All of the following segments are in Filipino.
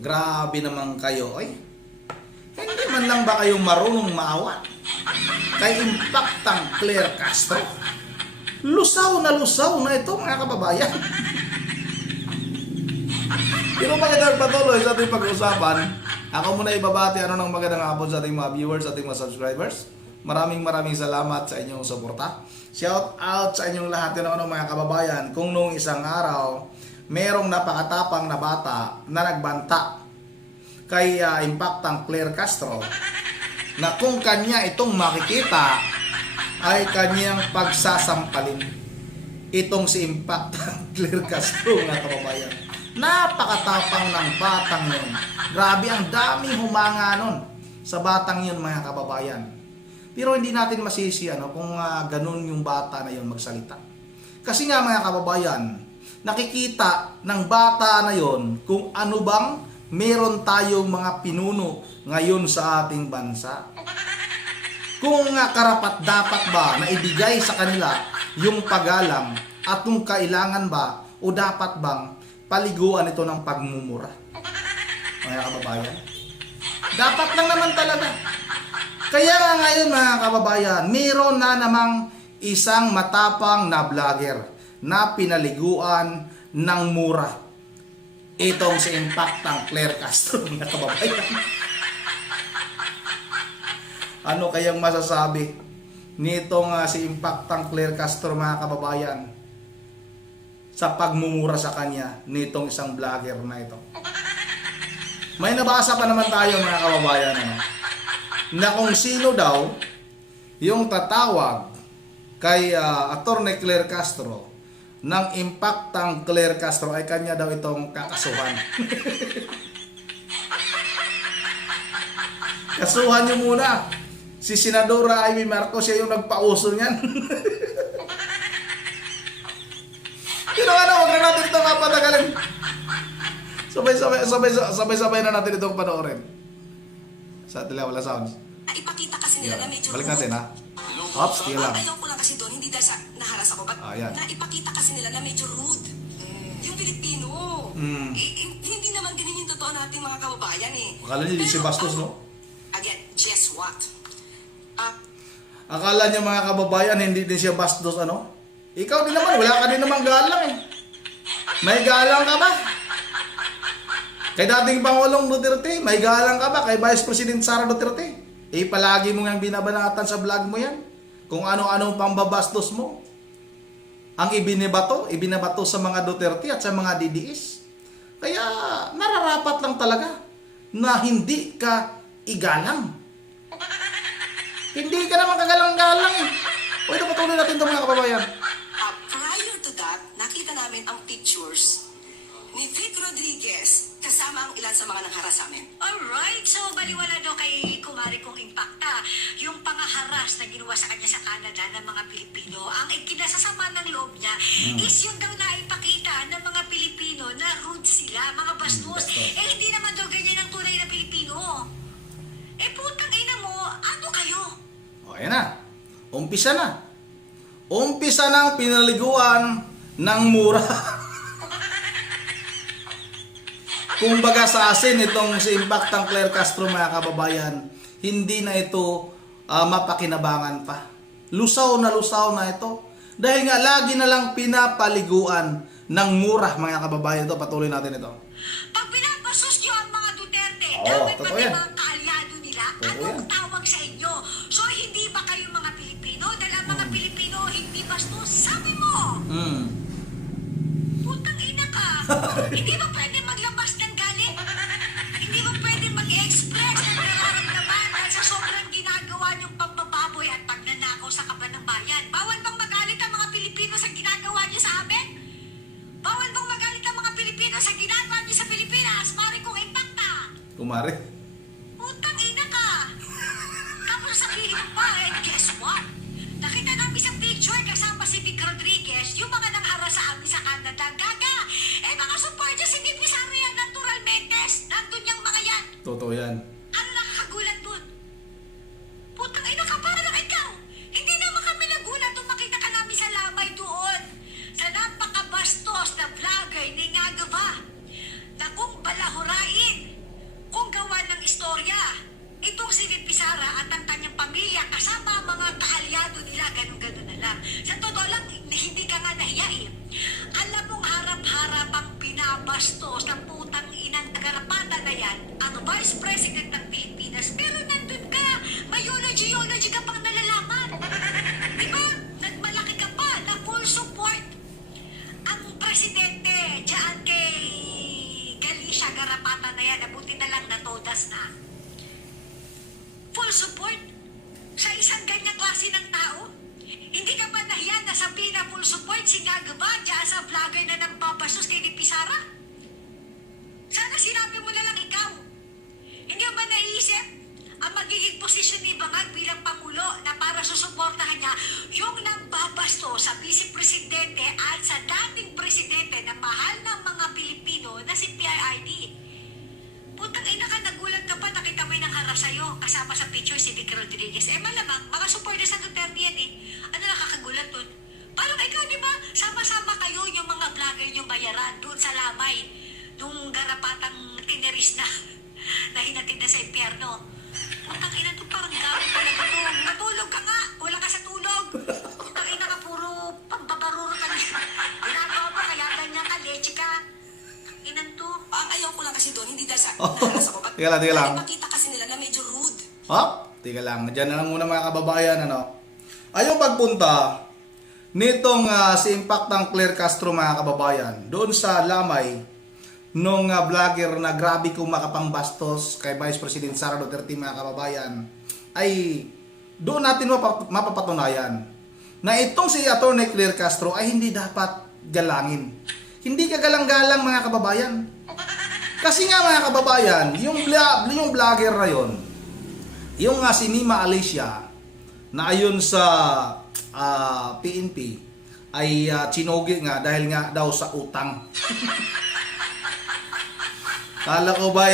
Grabe naman kayo, ay. Hindi man lang ba kayo marunong maawa? Kay Impactang Claire Castro. Lusaw na ito mga kababayan. Pero bakit patuloy sa ating pag-usapan, ako muna ibabati ng magandang hapon sa ating mga viewers, sa ating mga subscribers. Maraming salamat sa inyong suporta. Shout out sa inyong lahat mga kababayan. Kung nung isang araw, merong napakatapang na bata na nagbanta kay Impactang Claire Castro na kung kanya itong makikita ay kanyang pagsasampalin itong si Impactang Claire Castro mga kababayan. Napakatapang ng batang yun. Grabe, ang daming humanga nun sa batang yun mga kababayan. Pero hindi natin masisi kung ganun yung bata na yun magsalita. Kasi nga mga kababayan, nakikita ng bata na yun kung ano bang meron tayong mga pinuno ngayon sa ating bansa. Kung karapat dapat ba na ibigay sa kanila yung pagalang at kung kailangan ba o dapat bang paliguan ito ng pagmumura. Mga kababayan, dapat lang naman talaga. Kaya nga ngayon mga kababayan, meron na namang isang matapang na vlogger na pinaliguan ng mura. Itong si Impactang Claire Castro mga kababayan. Ano kayang masasabi nitong si Impactang Claire Castro mga kababayan sa pagmumura sa kanya nitong isang vlogger na ito? May nabasa pa naman tayo mga kababayan na kung sino daw yung tatawag kay Attorney Claire Castro ng Impactang Claire Castro ay kanya daw itong kakasuhan. Kasuhan nyo muna si Senadora Amy Marcos, siya yung nagpauso niyan. Pero huwag na natin ito mapatagalin. Sabay-sabay na natin itong panoorin. Sa atin lang, wala sounds. Ipakita kasi nila na medyo balik natin ha. Ops, tingnan lang. Ayaw ko lang kasi doon, hindi dahil sa naharas ako, but na ipakita kasi nila na medyo rude. Yung Pilipino. Hindi naman ganun yung totoo nating mga kababayan Akala niyo si Bastos, no? Again, guess what? Akala niyo mga kababayan, hindi din siya Bastos, Ikaw din naman, wala ka din naman galang May galang ka ba? Kay dating Pangulong Duterte, may galang ka ba? Kay Vice President Sara Duterte? Palagi mo nga binabanatan sa vlog mo yan. Kung ano-ano pambabastos mo. Ang ibinabato sa mga Duterte at sa mga DDS. Kaya nararapat lang talaga na hindi ka igalang. Hindi ka naman kagalang-galang Pwede patuloy natin ito mga kababayan. Prior to that, nakita namin ang pictures ni Vic Rodriguez kasama ang ilan sa mga nanghara sa amin. Alright, so baliwala daw kay Kumari kong Impacta yung pangaharas na ginawa sa kanya sa Canada ng mga Pilipino. Ang ikinasasama ng loob niya is yung daw naipakita ng mga Pilipino na rude sila, mga bastos. Hindi naman daw ganyan ang tunay na Pilipino. Putang ina mo, ano kayo? Ayan na. Umpisa na. Umpisa ng pinaliguan ng mura. Kumbaga sa asin itong si Impactang Claire Castro mga kababayan, hindi na ito mapakinabangan pa. Lusaw na ito. Dahil nga lagi na lang pinapaliguan ng mura mga kababayan. Ito, patuloy natin ito. Pag pinapasos niyo ang mga Duterte, Oo, dapat totoo pati yan. mga kaalyado nila, Totoo anong yan. tawag sa inyo? So hindi ba kayo mga Pilipino? Dahil ang mga Pilipino hindi bastos, sabi mo! Putang ina ka! Hindi ba pwede maglabas ng galit? Hindi ba pwede mag-express ng nararamdaman dahil sa sobrang ginagawa niyong pagbababoy at pagnanakaw sa kaban ng bayan? Bawal bang magalit ang mga Pilipino sa ginagawa niyo sa amin? Bawal bang magalit ang mga Pilipino sa ginagawa niyo sa Pilipinas? Pare kong Impacta! Kumari. Putang ina ka! Tapos sabihin mo pa, guess what? Nakita namin sa picture kasama si Vic Rodriguez, yung mga nanghara sa amin sa Canada. Gaga! Mga supporters, hindi pisari yan, naturalmente. Nandun yung mga yan. Totoo yan. Ano nakakagulat dun? Putang ina ka, para lang ikaw. Hindi naman kami nagulat nung makita ka namin sa lamay doon. Sa napakabastos na vlogger ni Ngagaba na kung balahurain itong si Vipi Sara at ang kanyang pamilya kasama ang mga kaalyado nila, ganun-ganun na lang. Sa totoo lang, hindi ka nga nahiya eh. Alam mong harap-harap ang binabastos ng putang inang garapata na yan, ang Vice President ng Pilipinas, pero nandun ka, may eulogy ka pang nalalaman. Di ba? Nagmalaki ka pa na full support ang presidente dyan kay Galicia Garapata na yan, nabuti na lang natodas na. Full support sa isang ganyang klase ng tao? Hindi ka ba nahiya na sabihin na full support si Ngagaba dyan sa vlogger na nagpapastos kay Vipi Sara? Sana sinabi mo na lang ikaw. Hindi mo ba naiisip ang magiging posisyon ni Bangag bilang Pangulo na para susuportahan niya yung nambabasto sa Vice Presidente at sa dating Presidente na mahal ng mga Pilipino na si PRRD? Putang ina ka, nagulat ka pa, nakita mo yung nangharas sa'yo kasama sa picture si Vicky Rodriguez. Malamang, mga supporters sa Duterte yan eh. Ano nakakagulat dun? Parang ikaw, di ba? Sama-sama kayo yung mga vlogger yung bayaran dun sa lamay nung garapatang tineris na na hinatid na sa impyerno. Putang ina to, parang gamit talaga to. Matulog ka nga, wala ka sa tulog. Putang ina ka, puro pagbabaruro ka niya. Ginagawa pa, kaya ganyan ka, leche ka. Inan to. Ang ayaw ko lang kasi doon, hindi dahil sa naharas ako. Teka lang. Ipakita kasi nila na medyo rude. Teka lang. Diyan na lang muna mga kababayan. Ayong pagpunta nitong si Impact ng Claire Castro mga kababayan doon sa lamay nung vlogger na grabe kong makapangbastos kay Vice President Sara Duterte mga kababayan, ay doon natin mapapatunayan na itong si Atty. Claire Castro ay hindi dapat galangin. Hindi ka galang-galang mga kababayan. Kasi nga mga kababayan, yung vlogger na yon, yung si Mima Alicia na ayon sa PNP ay chinogi nga dahil nga daw sa utang. Kala ko ba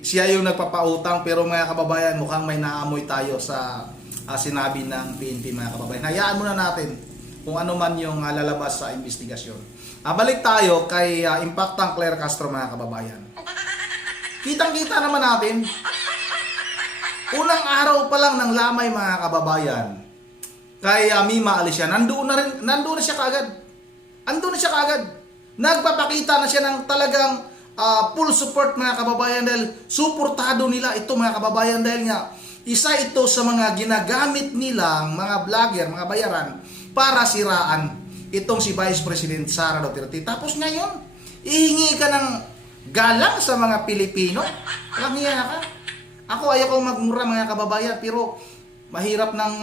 siya yung nagpapautang, pero mga kababayan mukhang may naamoy tayo sa sinabi ng PNP mga kababayan. Hayaan muna natin kung ano man yung lalabas sa investigasyon. Balik tayo kay Impact ng Claire Castro mga kababayan. Kitang-kita naman natin. Unang araw pa lang ng lamay mga kababayan kay Mima Alicia, nandoon na siya kaagad. Andun na siya kaagad. Nagpapakita na siya ng talagang full support mga kababayan dahil suportado nila ito mga kababayan dahil nga isa ito sa mga ginagamit nilang mga vlogger, mga bayaran para siraan itong si Vice President Sara Duterte. Tapos ngayon, ihingi ka ng galang sa mga Pilipino? Walang hiya ka. Ako ayaw kong magmura mga kababayan, pero mahirap nang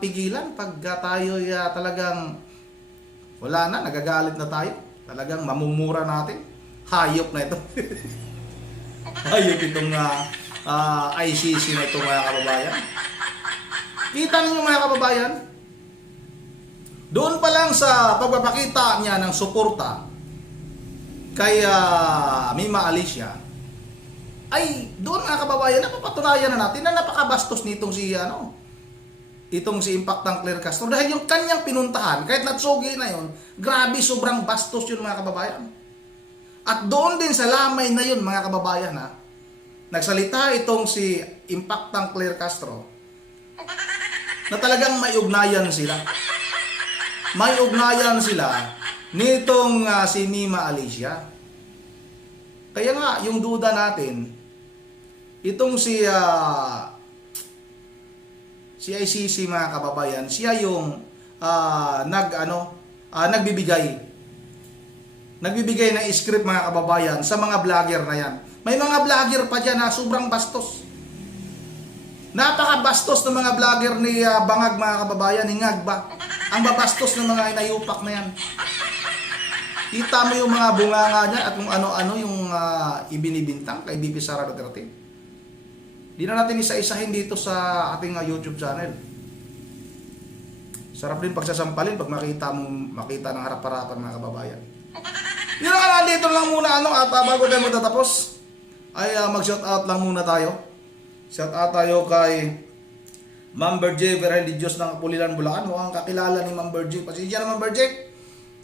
pigilan pag tayo talagang wala na, nagagalit na tayo. Talagang mamumura natin. Hayop na ito. Hayop itong ICC na ito mga kababayan. Kita ninyo mga kababayan, doon pa lang sa pagpapakita niya ng suporta kay Mima Alicia, ay doon mga kababayan, napapatunayan na natin na napakabastos nitong itong si Impact ng Claire Castro dahil yung kanyang pinuntahan, kahit natsugi na yun, grabe, sobrang bastos yun mga kababayan. At doon din sa lamay na yun mga kababayan nagsalita itong si Impact ng Claire Castro na talagang may ugnayan sila. May ugnayan sila nitong si Mima Alicia. Kaya nga, yung duda natin, itong si ICC mga kababayan, siya yung nagbibigay ng script mga kababayan sa mga vlogger na yan. May mga vlogger pa dyan na sobrang bastos. Napakabastos ng mga vlogger ni Bangag mga kababayan, hingag ba? Ang babastos ng mga inayupak na yan. Kita mo yung mga bunganga niya at kung ano-ano yung ibinibintang kay VP Sara Duterte. Di na natin isa-isahin dito sa ating YouTube channel. Sarap din pagsasampalin pag makita ng harap-harapan mga kababayan. Yun nga, dito lang muna at bago tayo magtatapos ay mag-shoutout lang muna tayo. Shoutout tayo kay Ma'am Berje Verhel Diyos ng Kapulilan, Bulacan. Mukhang kakilala ni Ma'am Berje. Pasensya na Ma'am Berje.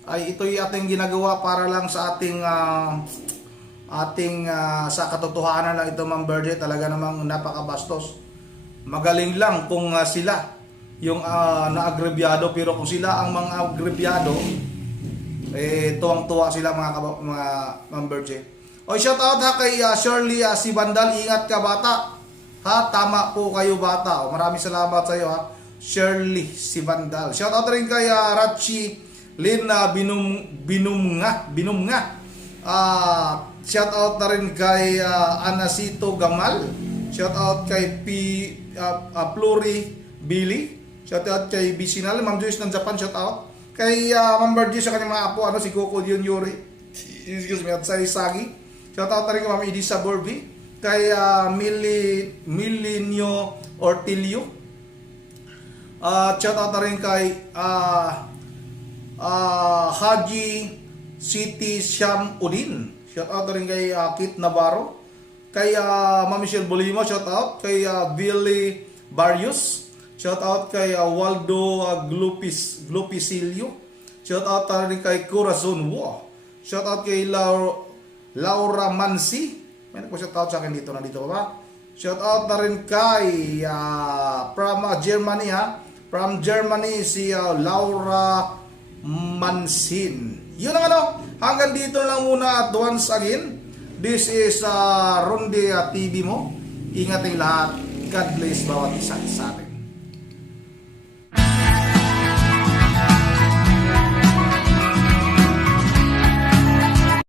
Ay ito'y ating ginagawa para lang sa ating ating sa katotohanan lang ito, Ma'am Virgie, talaga namang napakabastos. Magaling lang kung sila yung naagrebyado, pero kung sila ang mga agrebyado, tuwang-tuwa sila mga Ma'am Virgie. O shout out ha kay Shirley si Bandal, ingat ka bata. Ha, tama po kayo bata. O, maraming salamat sa iyo ha. Shirley si Bandal. Shout out rin kay Rachi Lin Binumnga. Shout out na rin kay Anasito Gamal. Shout out kay Pluri Billy. Shout out kay Bisinal, Ma'am Joyce ng Japan, shout out. Kay Ma'am Virgie sa kanyang mga apo, si Coco Dion Yuri. Excuse me, at sa Isagi. Shout out na rin kay Ma'am Edisa Borby. Kay Milinio Ortilio. Shout out na rin kay Haji City Syam Udin. Shout out na rin kay Kit Navarro. Kay Ma'am Michelle Bolimo, shout out. Kay Billy Barrios. Shout out kay Waldo Glupisilio. Shout out na rin kay Corazon Wo. Shout out kay Laura Mansi. May nagpo-shout out sa akin dito na dito ba? Shout out na rin kay from Germany ha. From Germany si Laura Mansin. Yun ang ano. Hanggang dito lang muna at once again. This is Ronde TV mo. Ingat ang lahat. God bless bawat isa sa atin.